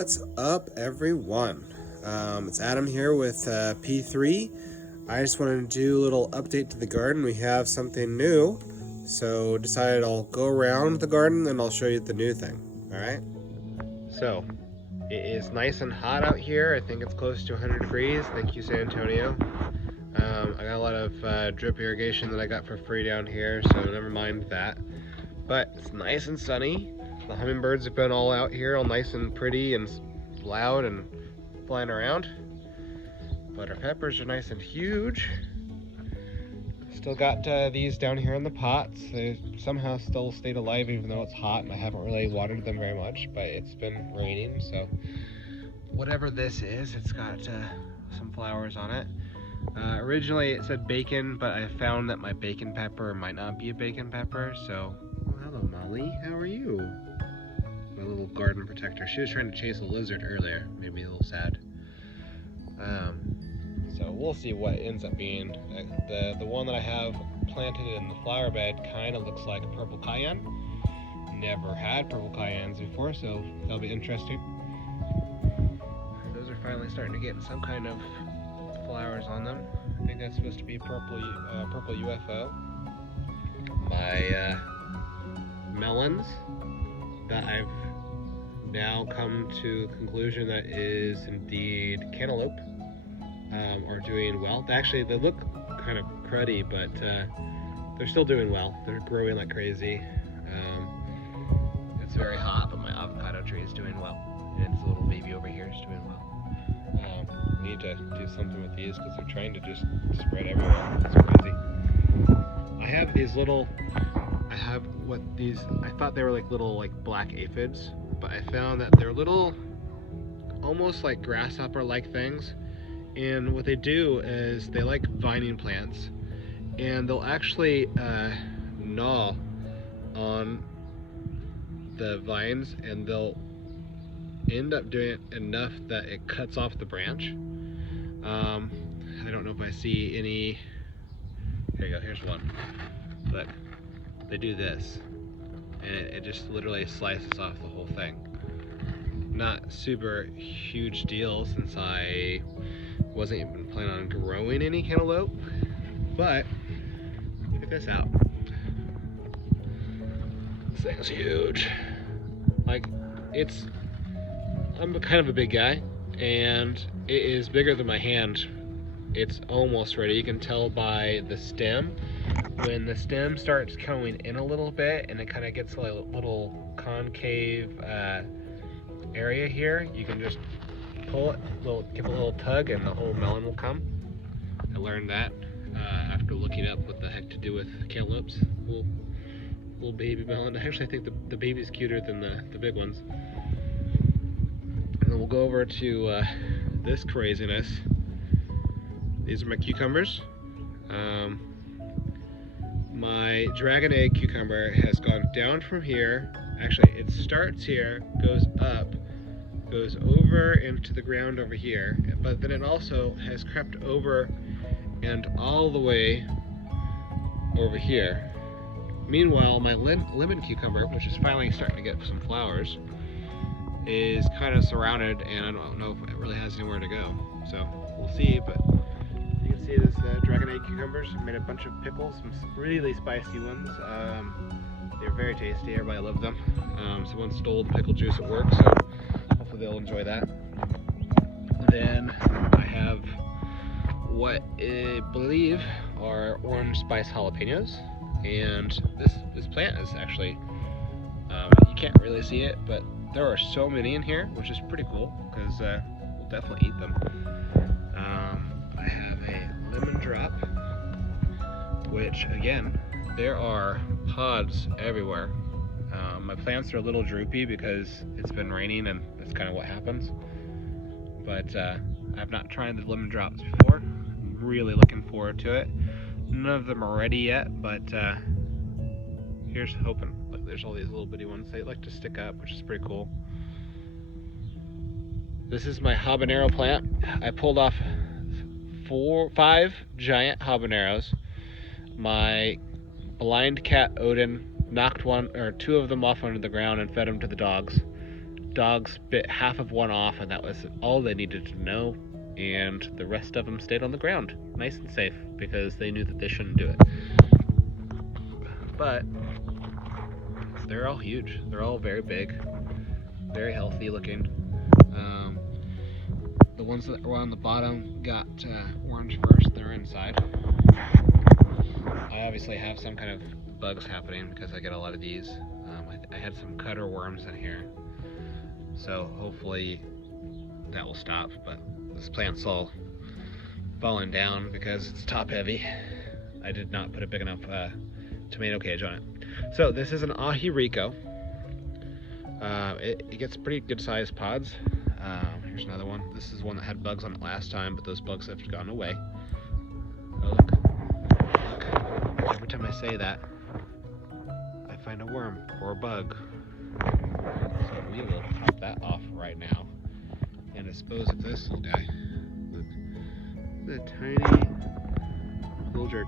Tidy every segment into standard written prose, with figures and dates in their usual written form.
What's up, everyone? It's Adam here with P3. I just wanted to do a little update to the garden. We have something new, so decided I'll go around the garden and I'll show you the new thing. Alright? So, it is nice and hot out here. I think it's close to 100 degrees. Thank you, San Antonio. I got a lot of drip irrigation that I got for free down here, so never mind that. But it's nice and sunny. The hummingbirds have been all out here, all nice and pretty and loud and flying around. But our peppers are nice and huge. Still got these down here in the pots. They somehow still stayed alive even though it's hot, and I haven't really watered them very much, but it's been raining, so whatever this is, it's got some flowers on it. Originally it said bacon, but I found that my bacon pepper might not be a bacon pepper, so hello Molly, how are you? My little garden protector. She was trying to chase a lizard earlier, made me a little sad. So we'll see what ends up being. The one that I have planted in the flower bed kind of looks like a purple cayenne. Never had purple cayennes before, so that'll be interesting. Those are finally starting to get some kind of flowers on them. I think that's supposed to be purple UFO. My melons that I've now come to the conclusion that is indeed cantaloupe are doing well. Actually, they look kind of cruddy, but they're still doing well. They're growing like crazy. It's very hot, but my avocado tree is doing well, and its little baby over here is doing well. I need to do something with these because they're trying to just spread everywhere. It's crazy. I have these little, I thought they were like little black aphids, but I found that they're little, almost like grasshopper-like things. And what they do is they like vining plants, and they'll actually gnaw on the vines, and they'll end up doing it enough that it cuts off the branch. I don't know if I see any. Here you go, here's one. Look, they do this, and it just literally slices off the whole thing. Not super huge deal since I wasn't even planning on growing any cantaloupe, but check this out. This thing's huge. I'm kind of a big guy, and it is bigger than my hand. It's almost ready. You can tell by the stem. When the stem starts going in a little bit and it kind of gets a little concave area here, you can just pull it, give it a little tug, and the whole melon will come. I learned that after looking up what the heck to do with cantaloupes. Little baby melon. Actually, I think the baby's cuter than the big ones. And then we'll go over to this craziness. These are my cucumbers. My dragon egg cucumber has gone down from here. Actually, it starts here, goes up, goes over into the ground over here, but then it also has crept over and all the way over here. Meanwhile, my lemon cucumber, which is finally starting to get some flowers, is kind of surrounded, and I don't know if it really has anywhere to go. So we'll see, but you can see this dragon egg cucumbers. I made a bunch of pickles, some really spicy ones. They're very tasty. Everybody loved them. Someone stole the pickle juice at work, so hopefully they'll enjoy that. Then I have what I believe are orange spice jalapenos, and this plant is actually you can't really see it, but there are so many in here, which is pretty cool because we'll definitely eat them. I have a lemon drop, which again, there are pods everywhere. My plants are a little droopy because it's been raining, and that's kind of what happens. But I've not tried the lemon drops before. I'm really looking forward to it. None of them are ready yet, but here's hoping. Look, there's all these little bitty ones. They like to stick up, which is pretty cool. This is my habanero plant. I pulled off 5 giant habaneros. My blind cat Odin knocked 2 of them off onto the ground and fed them to the dogs. dogs bit half of one off, and that was all they needed to know, and the rest of them stayed on the ground, nice and safe, because they knew that they shouldn't do it. But they're all huge. They're all very big, very healthy looking. The ones that were on the bottom got orange first. They're inside. I obviously have some kind of bugs happening because I get a lot of these. I had some cutter worms in here, so hopefully that will stop. But this plant's all falling down because it's top heavy. I did not put a big enough tomato cage on it. So this is an Aji Rico. It gets pretty good sized pods. Here's another one. This is one that had bugs on it last time, but those bugs have gone away. Oh, look. Look. Every time I say that, I find a worm or a bug. So we will top that off right now and dispose of this little guy. Look. The tiny little jerk.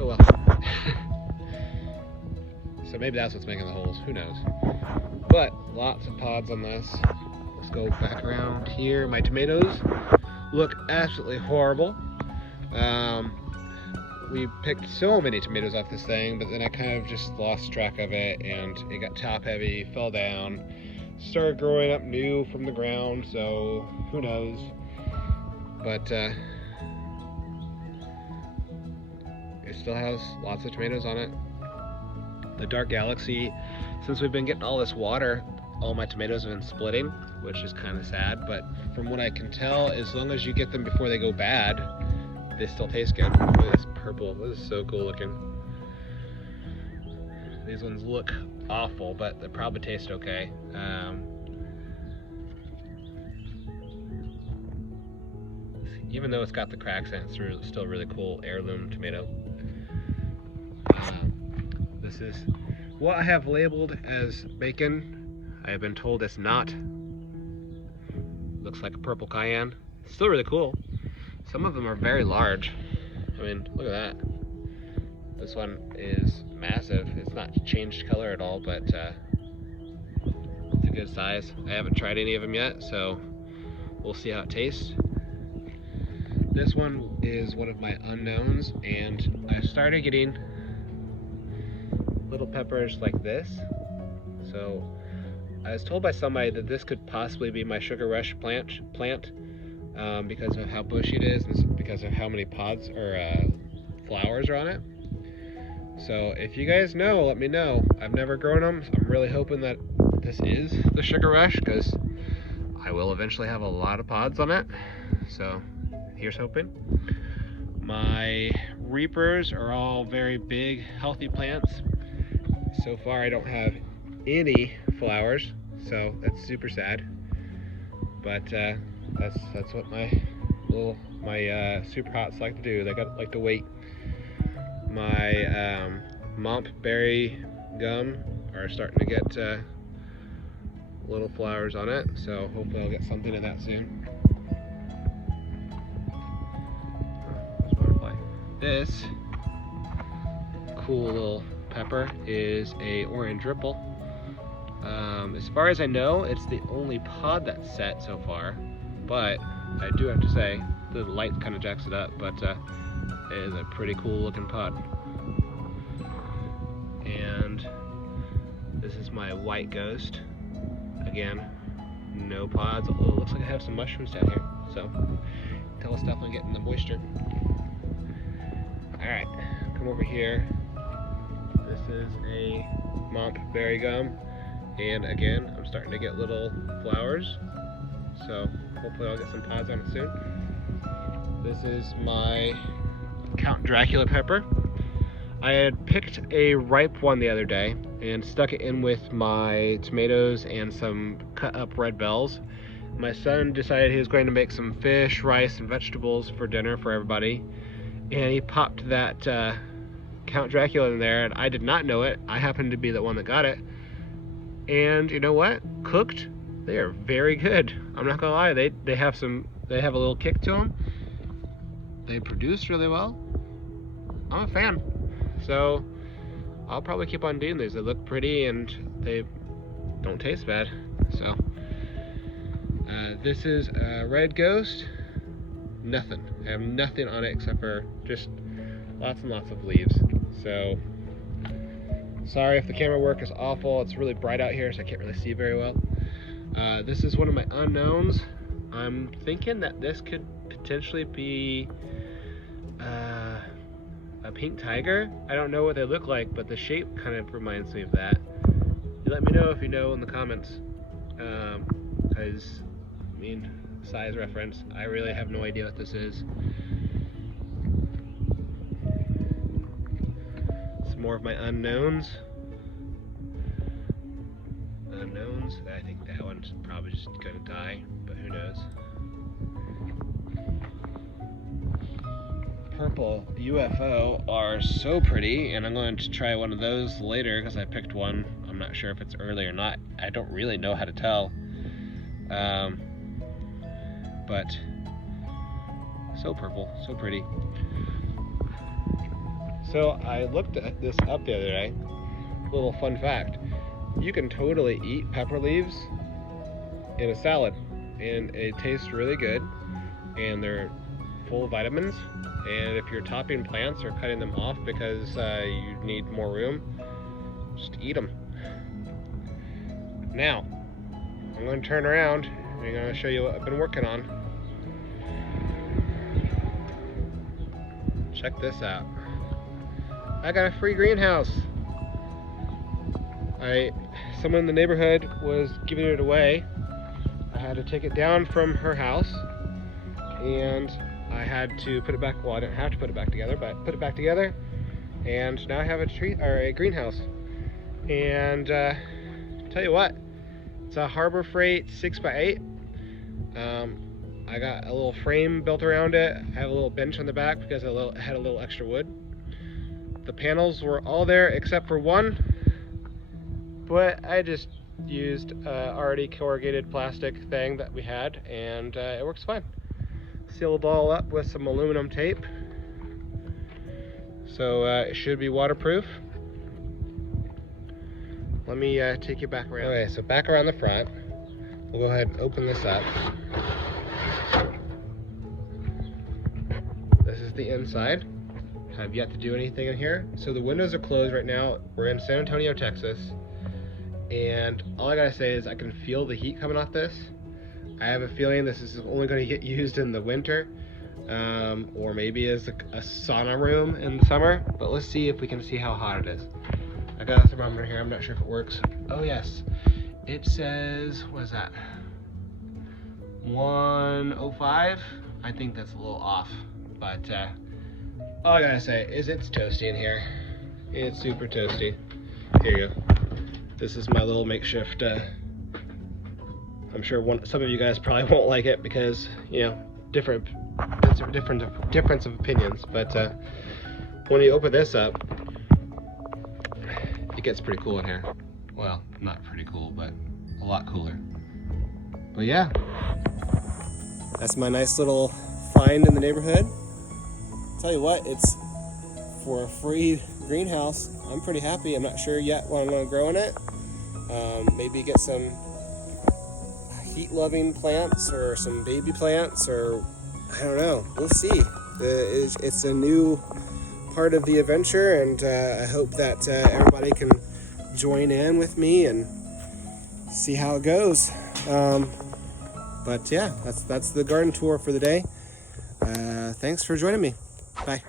Oh well. So maybe that's what's making the holes. Who knows? But lots of pods on this. Let's go back around here. My tomatoes look absolutely horrible. We picked so many tomatoes off this thing, but then I kind of just lost track of it, and it got top heavy, fell down, started growing up new from the ground, so who knows. But it still has lots of tomatoes on it. The Dark Galaxy, since we've been getting all this water, all my tomatoes have been splitting, which is kind of sad, but from what I can tell, as long as you get them before they go bad, they still taste good. Look at this purple. This is so cool looking. These ones look awful, but they probably taste okay. Even though it's got the cracks in it, it's still a really cool heirloom tomato. This is what I have labeled as bacon. I have been told it's not. Looks like a purple cayenne. Still really cool. Some of them are very large. I mean, look at that. This one is massive. It's not changed color at all, but it's a good size. I haven't tried any of them yet, so we'll see how it tastes. This one is one of my unknowns, and I started getting little peppers like this. So I was told by somebody that this could possibly be my Sugar Rush plant because of how bushy it is and because of how many pods or flowers are on it. So if you guys know, let me know. I've never grown them, so I'm really hoping that this is the Sugar Rush, because I will eventually have a lot of pods on it. So here's hoping. My Reapers are all very big, healthy plants. So far I don't have any flowers, so that's super sad. But that's what my super hots like to do. They like to wait. My Momp berry gum are starting to get little flowers on it, so hopefully I'll get something of that soon. This cool little pepper is a orange ripple. As far as I know, it's the only pod that's set so far, but I do have to say the light kind of jacks it up, but it is a pretty cool looking pod. And this is my white ghost. Again, no pods, although it looks like I have some mushrooms down here, so tell it's definitely getting the moisture. Alright, come over here. This is a Momp berry gum, and again, I'm starting to get little flowers, so hopefully I'll get some pods on it soon. This is my Count Dracula pepper. I had picked a ripe one the other day and stuck it in with my tomatoes and some cut up red bells. My son decided he was going to make some fish, rice, and vegetables for dinner for everybody, and he popped that Count Dracula in there, and I did not know it. I happened to be the one that got it, and you know what? Cooked, they are very good. I'm not gonna lie, they have a little kick to them. They produce really well. I'm a fan, so I'll probably keep on doing these. They look pretty and they don't taste bad. So this is a red ghost. Nothing. I have nothing on it except for just lots and lots of leaves. So sorry if the camera work is awful. It's really bright out here, so I can't really see very well. This is one of my unknowns. I'm thinking that this could potentially be a pink tiger. I don't know what they look like, but the shape kind of reminds me of that. You let me know if you know in the comments, because I mean, size reference, I really have no idea what this is. Some more of my unknowns. I think that one's probably just gonna die, but who knows. Purple UFO are so pretty, and I'm going to try one of those later because I picked one. I'm not sure if it's early or not. I don't really know how to tell. But so purple, so pretty. So I looked at this up the other day. Little fun fact. You can totally eat pepper leaves in a salad, and it tastes really good, and they're full of vitamins. And if you're topping plants or cutting them off because you need more room, just eat them. Now, I'm going to turn around and I'm going to show you what I've been working on. Check this out. I got a free greenhouse. Someone in the neighborhood was giving it away. I had to take it down from her house, and I had to put it back. Well, I didn't have to put it back together, but I put it back together, and now I have a greenhouse. And tell you what, it's a Harbor Freight 6x8. I got a little frame built around it. I have a little bench on the back because I had a little extra wood. The panels were all there except for one, but I just used already corrugated plastic thing that we had, and it works fine. Sealed it all up with some aluminum tape, so it should be waterproof. Let me take you back around. Okay, so back around the front. We'll go ahead and open this up. This is the inside. Have yet to do anything in here. So the windows are closed right now. We're in San Antonio, Texas. And all I gotta say is I can feel the heat coming off this. I have a feeling this is only going to get used in the winter, or maybe as a sauna room in the summer, but let's see if we can see how hot it is. I got a thermometer here. I'm not sure if it works. Oh yes, it says, what is that, 105? I think that's a little off, but all I gotta say is it's toasty in here. It's super toasty. Here you go. This is my little makeshift. I'm sure some of you guys probably won't like it because, you know, difference of opinions. But when you open this up, it gets pretty cool in here. Well, not pretty cool, but a lot cooler. But yeah, that's my nice little find in the neighborhood. Tell you what, it's for a free greenhouse. I'm pretty happy. I'm not sure yet what I'm going to grow in it. Maybe get some heat-loving plants or some baby plants, or I don't know. We'll see. It's a new part of the adventure, and I hope that everybody can join in with me and see how it goes. But yeah, that's the garden tour for the day. Thanks for joining me. Bye.